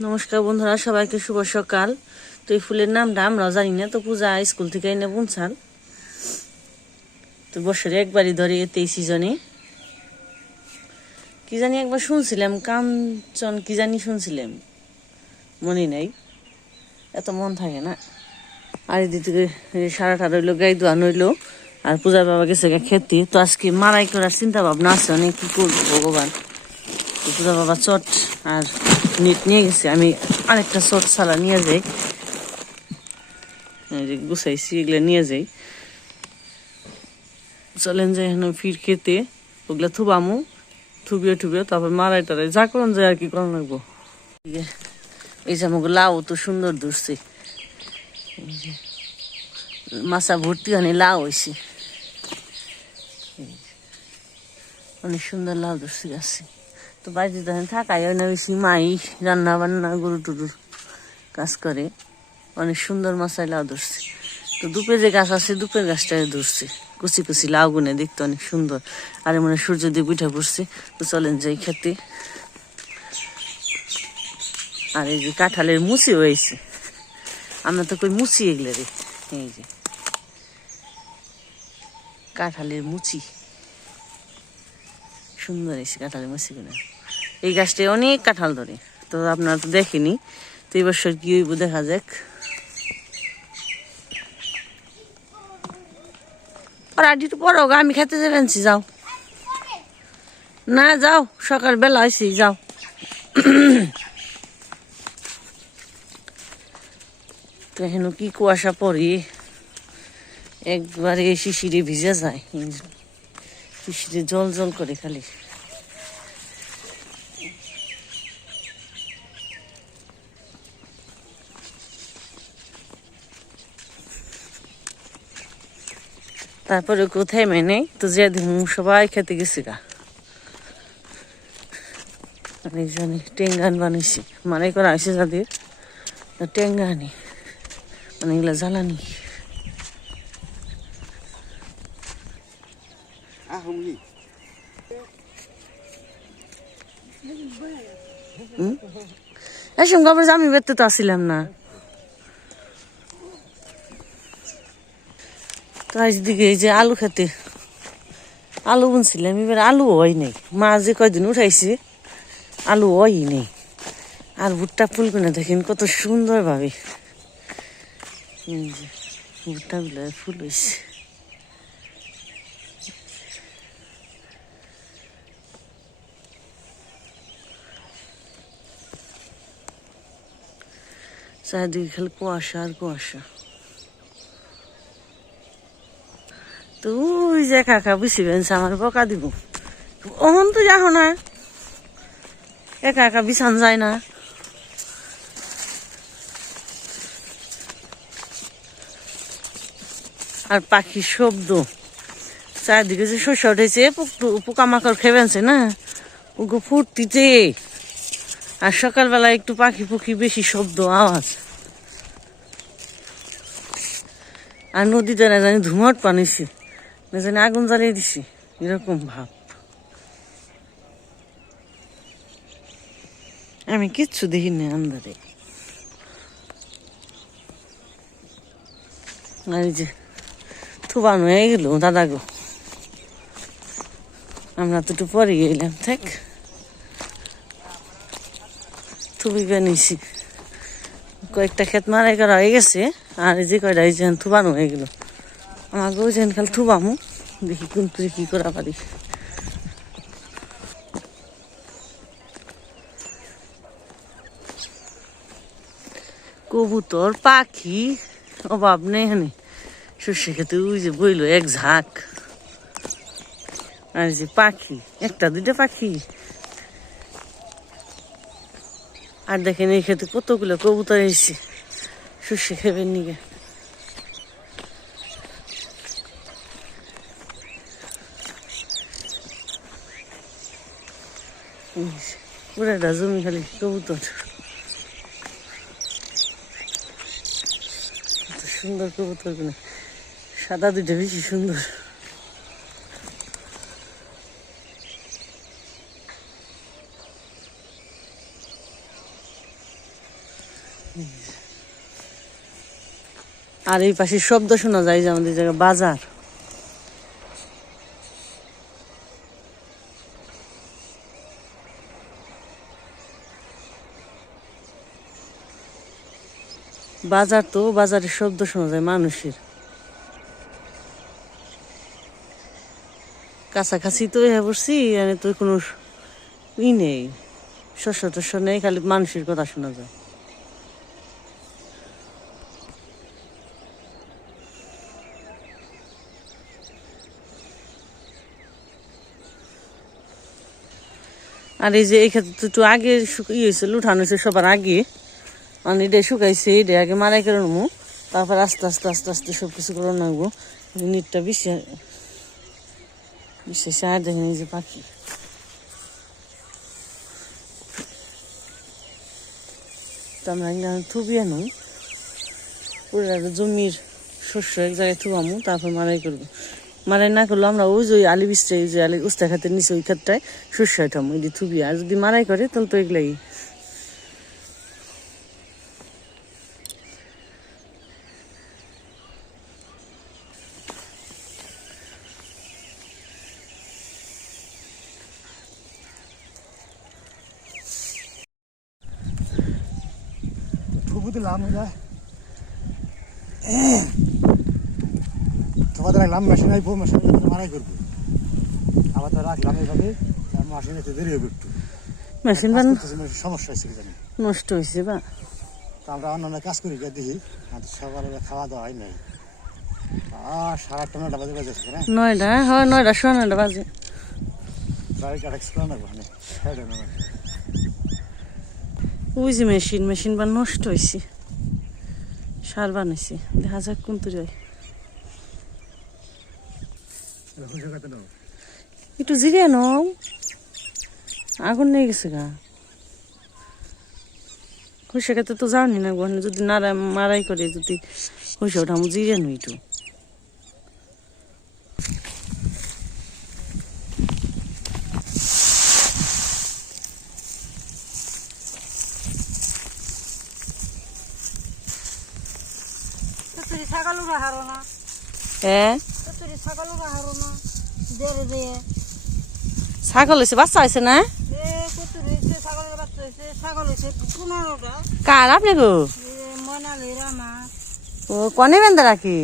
নমস্কার বন্ধুরা, সবাইকে শুভ সকাল। তো এই ফুলের নামটা আমরাও জানি না, তো পূজা স্কুল থেকে এনে বুনছাল। তো বছরে একবারই ধরে এতে এই সিজনে কি জানি একবার শুনছিলাম, কাঞ্চন কি জানি শুনছিলাম, মনে নাই, এত মন থাকে না। আর এদিকে সারাটা রইলো, গাই দোয়া নইলো, আর পূজার বাবা গেছে খেতে। তো আজকে মারাই করার চিন্তা ভাবনা আছে, অনেক কি করবো ভগবান। তো পূজা বাবা চট আর নিট নিয়ে গেছে, আমি আরেকটা চট সালা নিয়ে যাই, গুছাইছি এগুলা নিয়ে যাই। চলেন যাই এখন ফির খেতে, ওগুলা থুবামু, থুবিয়ে তারপর মারাই টারাই যা করুন যায় আর কি করুন লাগবো। এই যে আমাকে লাউ তো সুন্দর ধরছে, মাছা ভর্তি অনেক লাউ হয়েছে, অনেক সুন্দর লাউ ধরছে গাছে। তো বাড়িতে তখন থাকাই হয় না বেশি, মাই রান্না বান্না গরু টুরুর কাজ করে, অনেক সুন্দর মাছায় লাউ ধরছে। তো দুপে যে গাছ আছে, দুপের গাছটায় ধরছে কুচি কুচি লাউ গুনে, দেখতে অনেক সুন্দর। আর মনে সূর্য দিয়ে উঠে পড়ছে। তো চলেন যাই খেতে। আর এই যে কাঁঠালের মুচি হয়েছে, আমরা তো কই মুচি এগুলো রে, এই যে কাঁঠালের মুচি সুন্দর হয়েছে, কাঁঠালের মুচি গুলো। এই গাছটায় অনেক কাঁঠাল ধরে, তো আপনারা তো দেখেনি। তো এই বছর কি হইব দেখা যাক। আর একটু পড়ো, আমি খেতে যাবেন, যাও না, যাও সকালবেলা হয়েছি, যাও। তো এখানে কি কুয়াশা পড়ে, একবারে শিশিরে ভিজে যায়, শিশিরে জল জল করে খালি। তারপরে কোথায় মেনে তো যে সবাই খেতে গেছি গা। অনেকজনে টেঙ্গান বানিয়েছি, মারাই করা হয়েছে যাদের, টেঙ্গানি মানে এগুলা জ্বালানি। এসব খবর আমি বেরতে তো আসছিলাম না। তো আজদিকে এই যে আলু খেতে, আলু বুনছিলাম, এবার আলু হয় নাই। মা যে কয়দিন উঠাইছে আলু হয় নেই। আর ভুট্টা ফুলগুলো দেখেন কত সুন্দর ভাবে, ভুট্টা গুলো ফুল হয়েছে। চারদিকে খালি কুয়াশা আর কুয়াশা। তো ওই যে কাকা বুঝি বেঞ্চে আমার বকা দিব, অহন তো যাও না, একা একা বিছান যায় না। আর পাখির শব্দ, চারদিকে যে শস্য উঠেছে, পোকামাকড় খেবেছে না, ওগো ফুটতিতে। আর সকালবেলা একটু পাখি পুখি বেশি শব্দ আওয়াজ। আর নদীতে না জানি ধুমাট পানিছি, না জানি আগুন জ্বালিয়ে দিছি, এরকম ভাব। আমি কিচ্ছু দেখিনি আন্দারে। আর এই যে থুবানো হয়ে গেল দাদা গো, আমরা তো একটু পরে গেলাম, থাক থুবি বানিয়েছি। কয়েকটা ক্ষেত মারাই করা হয়ে গেছে, আর এই যে কয়টা এই যে থুবানো হয়ে গেল। আমাকে ওই যেন খালি থুবামু, দেখি কোন করে কি করা পারি। কবুতর পাখি অভাব নেই এখানে, সর্ষে খেতে ওই যে বইলো এক ঝাঁক। আর যে পাখি, একটা দুইটা পাখি। আর দেখেন এই খেতে কতগুলো কবুতর এসেছে সর্ষে খেবেন নিগে। পুরাটা জমি খালি কবুতর, সুন্দর কবুতর গুলো, সাদা দুইটা বেশি সুন্দর। আর এই পাশে শব্দ শোনা যায় যে আমাদের জায়গা বাজার। বাজার তো বাজারের শব্দ শোনা যায় মানুষের। কাছাকাছি তো হয়ে পড়ছি, মানে তো কোনো ই নেই, শস্য টস্য নেই, খালি মানুষের কথা শোনা যায়। আর এই যে এই ক্ষেত্রে তো একটু আগে ইয়ে হয়েছিল, উঠানো হয়েছে সবার আগে, মানে এটাই শুকাইছে, এটা আগে মারাই করে নেবো, তারপর আস্তে আস্তে আস্তে আস্তে সব কিছু করে নেবো। নিটটা বেশি বিশেষ আর দেখেন এই যে পাখি। তো আমরা থুবি আনো, পুরো জমির শস্য এক জায়গায় থুবামু, তারপর মারাই করবো। মারাই না করলো আমরা ওই যে আলি বিস্তায়, ওই যে আলি উস্তা খাতের নিচে ওই খাতটায় শস্য উঠামো, এটি থুবি। আর যদি মারাই করে তাহলে তো এগুলাই তোমাদের রাখলাম মেশিন আইবো, মেশিন মারাই করবো, আবার তো রাখলাম এইভাবে, মেশিন এতে দেরি হবে একটু, মেশিন সমস্যা হয়েছে কি জানি, নষ্ট হয়েছে বা। তো আমরা অন্য কাজ করি গিয়ে দেখি, সকালে খাওয়া দাওয়া হয় নাই, 8:30 9টা বাজে বাজে, 9টা, হয় 9টা 9:30 বাজে। গাড়িটা এক্সপ্লেন রাখবো মানে ওই যে মেশিন বা নষ্ট হয়েছে, সার বানাইছি, দেখা যাক কোন তুই হয়। একটু জিরিয়ে নাও, আগুন নিয়ে গেছে গা। খুশি খেতে তো যাওনি না গো, যদি মারাই করে যদি খুশি ওটা আমি জিরিয়ে নো একটু। হ্যাঁ ছাগল হয়েছে, বাচ্চা হয়েছে না? কার আপনি গো? ও কনে বেন্দা রাখি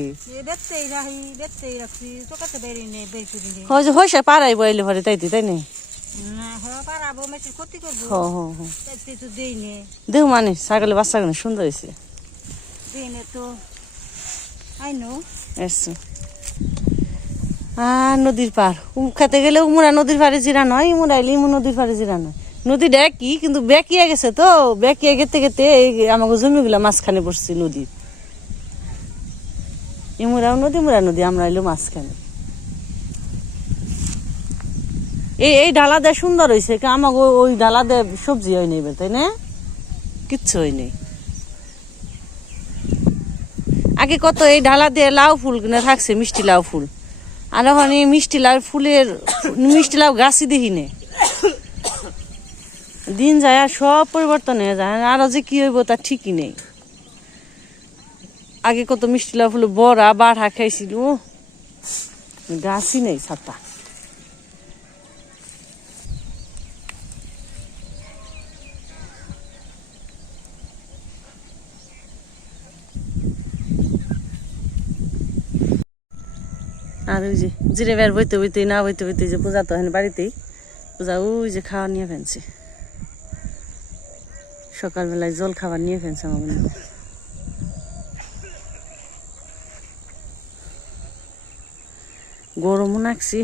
হয়েছে পাড়াই বইলে ভরে তাই তাই না? দেখ মানে ছাগলের বাচ্চা কেন সুন্দর হয়েছে। নদীর পার খেতে গেলে উমরা নদীর পাড়ে জিরা নয়, ইমুরা এলে ইমু নদীর পাড়ে জিরা নয়। নদী ডেকি কিন্তু বেকিয়ে গেছে, তো বেকিয়ে গেতে গেতে আমাকে জমিগুলা মাঝখানে পড়ছি নদীর। ইমুরাও নদী মুরা নদী, আমরা এলো মাঝখানে। এই ডালা দেয় সুন্দর হয়েছে, আমাকে ওই ডালা দেয় সবজি হয় নেই, তাই না? কিচ্ছু হয় নেই। আগে কত এই ডালা দিয়ে লাউ ফুল কিনে থাকছে, মিষ্টি লাউ ফুল, আর এখন এই মিষ্টি লাউ ফুলের মিষ্টি লাউ গাছই দেখি নে। দিন যায় আর সব পরিবর্তন হয়ে যায়, আরো যে কি হইব তার ঠিকই নেই। আগে কত মিষ্টি লাউ ফুলে বড়া বাড়া খাইছিল, গাছই নেই ছাতা। আর ওই যে জিরে বের বইতে বইতে না বইতে বইতে যে পূজা তো এখানে বাড়িতেই পূজা, ওই যে খাওয়া নিয়ে ফেলছে, সকালবেলায় জল খাবার নিয়ে ফেলছে আমার মনে হয়। গরমও নাকছি,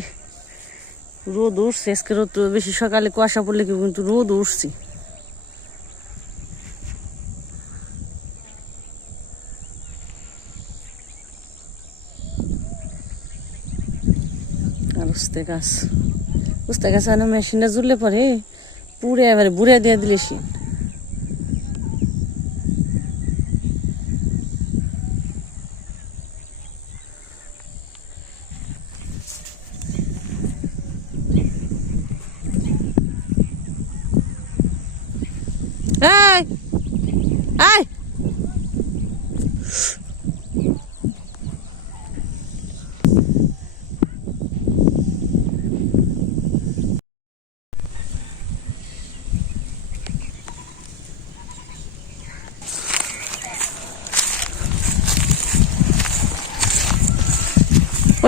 রোদ উঠছে আজকে, রোদ বেশি সকালে কুয়াশা পড়লে কিন্তু রোদ উঠছি। আর উস্তে গাছ আনো মেশিনটা জুড়লে পরে পুরে এবারে বুড়ে দিয়ে দিলে সে। ওই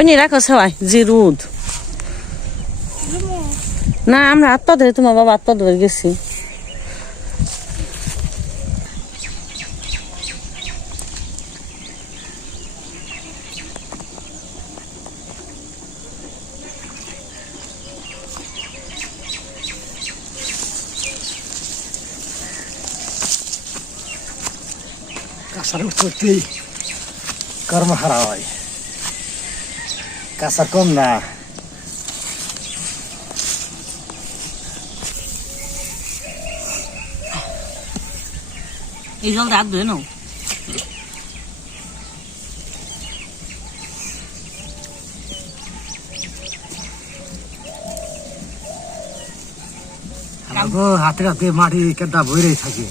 নিয়ে রাখো সবাই, যে রোদ। না আমরা হাত পা ধরে, তোমার বাবা হাত পা ধরে গেছি। কাঁচার উঠতেই কর্ম হারা হয়, কাঁচা কম না। এই জল হাত ধুয়ে নাও। আমাকে হাতে হাতে মাটি কেদা বইরে থাকে,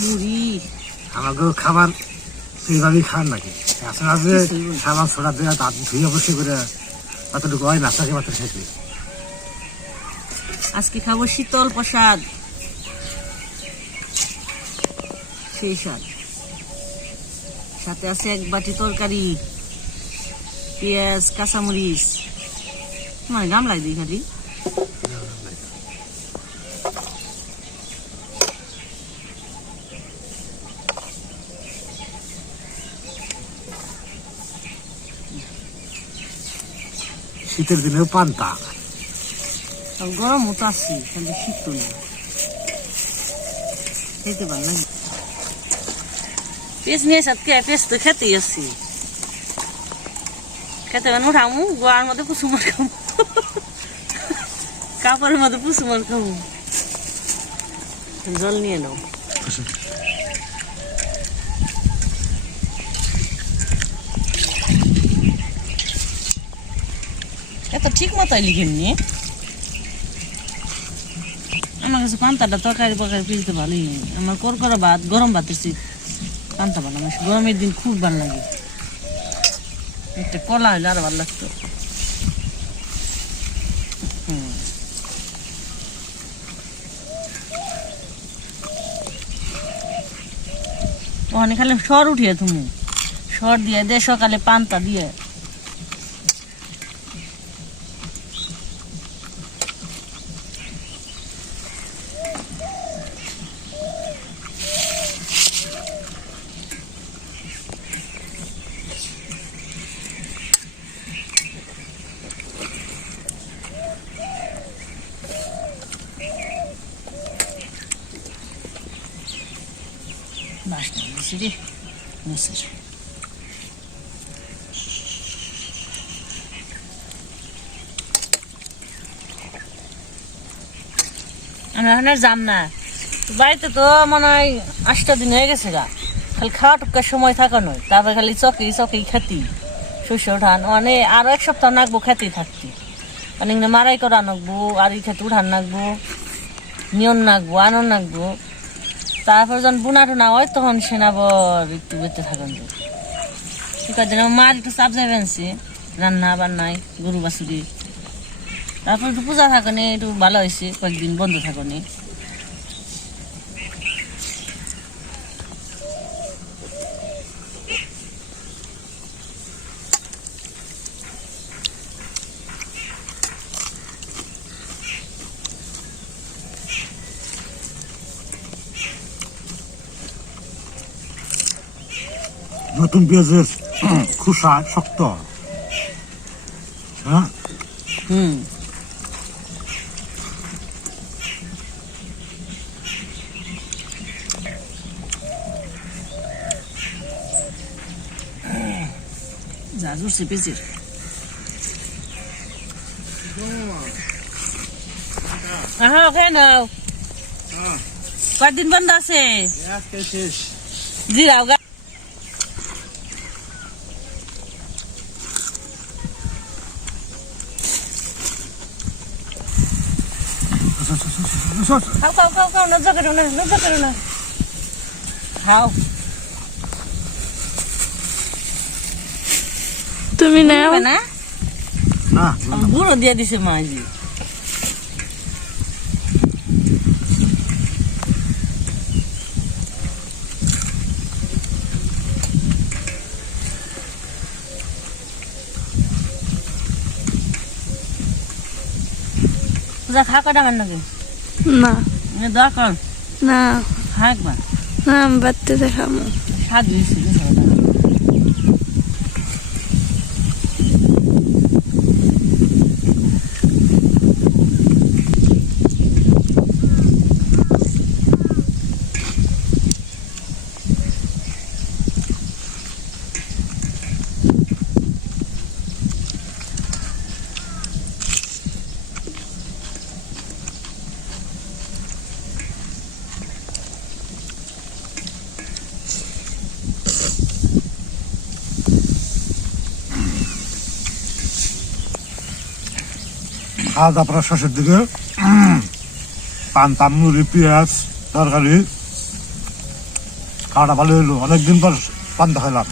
মুড়ি আমাকে খাবার সেইভাবেই খান নাকি? আসলে খাবার ছোড়া দিয়ে দাঁত ধুয়ে বসে করে অতটুকু হয় না, চাষি মাত্র খেতে। আজকে খাবো শীতল প্রসাদ, সেই স্বাদ। সাথে আছে এক বাটি তরকারি, পেঁয়াজ, কাঁচামরিচ। মানে গামলায় দিই খালি। শীতের দিনেও পান্তা, আর গরমও তো আসছি, খালি শীত তো না, খেতে পার না। পেঁয়াজ নিয়ে সাথে পেঁয়াজ তো খেতেই আসছি, খেতে পার উঠামু, গোয়ার মধ্যে পুষুমার খাবো, কাপড়ের মধ্যে পুষুমার খাবো। জল নিয়ে নাও। এত ঠিক মতোই লিখেননি। আমার কাছে পান্তাটা তরকারি পরকারি পিলতে ভালোই নেই। আমার করকরা ভাত, গরম ভাতের চেয়ে পান্তা ভালো। আমার গরমের দিন খুব ভালো লাগে। একটা কলা হলে আরো ভালো লাগতো। ওখানে খালি সর উঠিয়ে তুমি, সর দিয়ে দে সকালে পান্তা দিয়ে। Başlayalım şimdi. Mısır. আমরা এখানে যাম না, বাড়িতে তো মনে হয় 8টা দিন হয়ে গেছে গা। খালি খাওয়া টুকার সময় থাকা নয়, তারপরে খালি চকি খেতি, শস্য উঠান মানে আরো 1 সপ্তাহ নাকবো খেতেই থাকতি। মানে মারাই করা নাকবো, আর এই খেতে উঠান নাকবো, নিয়ন নাকবো, আনন নাকবো। তারপর যখন বুনা টুনা হয় তখন সেনাবর একটু বেঁচে থাকেন। ঠিক আছে, মার একটু চাপ যাবে আনছি, রান্না বান্নাই, গরু বাছুরি। তারপর একটু পূজা থাকনি, একটু ভালো হয়েছে, কয়েকদিন বন্ধ থাকনি। নতুন পেঁয়াজের খোসা শক্ত, হ্যাঁ। জাজুর সে পেঁচের ওখানে নাও। কয়েকদিন বন্ধ আছে, জিরাও গা। খাও, নজর করো না, খাও। তুমি নাও না না বুড়ো দিয়ে দিছে মাঝি পূজা খা কটা খান নাকি না দোয়া কর না খা একবার না আমি বাড়তে দেখাবো স্বাদ হয়েছে খাওয়া দাওয়া প্রায় শেষের দিকে পান্তা মুড়ি পেঁয়াজ তরকারি খাওয়াটা ভালো হইলো অনেকদিন পর পান্তা খাইলাম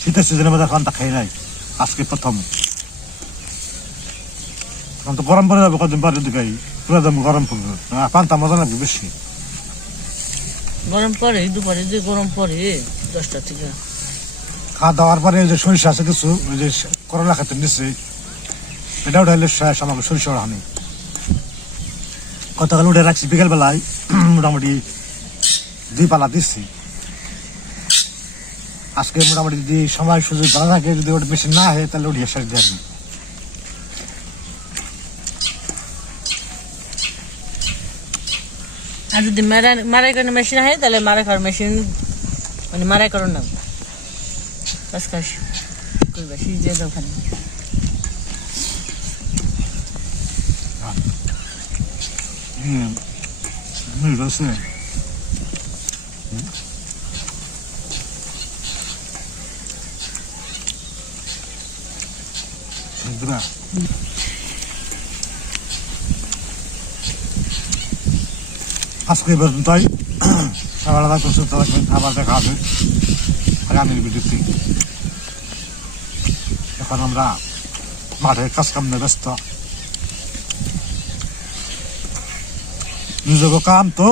শীতের সিজনের মধ্যে পান্তা খাই নাই আজকে প্রথম এখন তো গরম পড়ে যাবে কদিন পরে দিকে পুরো দাম গরম পড়বে পান্তা মজা লাগবে বেশি গরম পরে দুপুরে যে গরম পরে 10টা থেকে খাওয়া দাওয়ার পরে ওই যে সরিষা আছে কিছু ওই যে করলা খেতে নিচ্ছে এটা উঠাইলে শেষ আমাকে সরিষা ওড়ানি গতকাল উঠে রাখছি বিকেলবেলায় মোটামুটি 2 পালা দিচ্ছি আজকে মোটামুটি যদি সময় সুযোগ ভালো থাকে যদি ওটা বেশি না হয় তাহলে উঠিয়ে শেষ দিয়ে আসবি আর যদি মারাই করার মেশিন হয় তাহলে মারাই করার মেশিন মানে মারাই করার না কাজ কাজ করবে সিজে দাও খালি রয়েছে আজকে পর্যন্তই সকাল সুস্থ থাকবেন আবার দেখা হবে আগামীর ভিডিওতে এখন আমরা মাঠে কাজ কাম নিয়ে ব্যস্ত নিজেকে কাম তো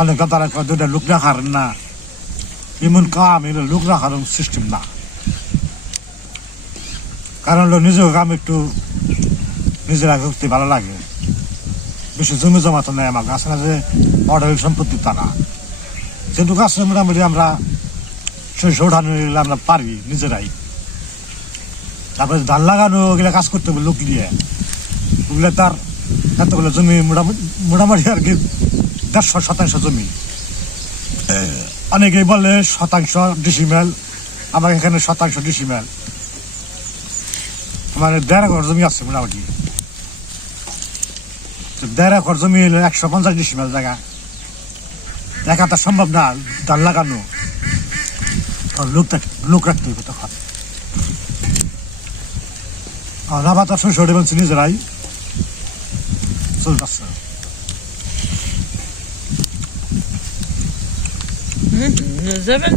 অনেক তারা দুটা লোক রাখার না এমন কাম এগুলো লোক রাখার সিস্টেম না কারণ নিজেকে কাম একটু নিজেরা করতে ভালো লাগে বেশি জমি জমা তো নেই আমার আছে না যে অর্ডারের সম্পত্তি তারা যেটুকু আছে মোটামুটি আমরা শস্য উঠানো আমরা পারি নিজেরাই তারপরে ধান লাগানো ওগুলো কাজ করতে হবে লোক দিয়ে ওগুলো তার এতগুলো জমি মোটামুটি আর কি 150 জমি অনেকেই বলে শতাংশ ডিসিমেল আমার এখানে শতাংশ ডিসিমেল আমার 1.5 একর জমি আছে মোটামুটি 1.5 একর জমি 150 ডিসিমেল জায়গা একাটা সম্ভব না ধান লাগানো লোক রাখতে হবে তখন নাবাতা শস্য বলছি নিজেরাই চলতেছে যাবেন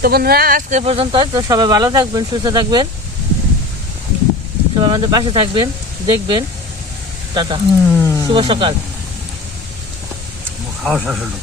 তো বন্ধুরা আজকে পর্যন্ত তো সবাই ভালো থাকবেন সুস্থ থাকবেন সবাই আমাদের পাশে থাকবেন দেখবেন টাটা শুভ সকাল খাওয়া শেষ হলো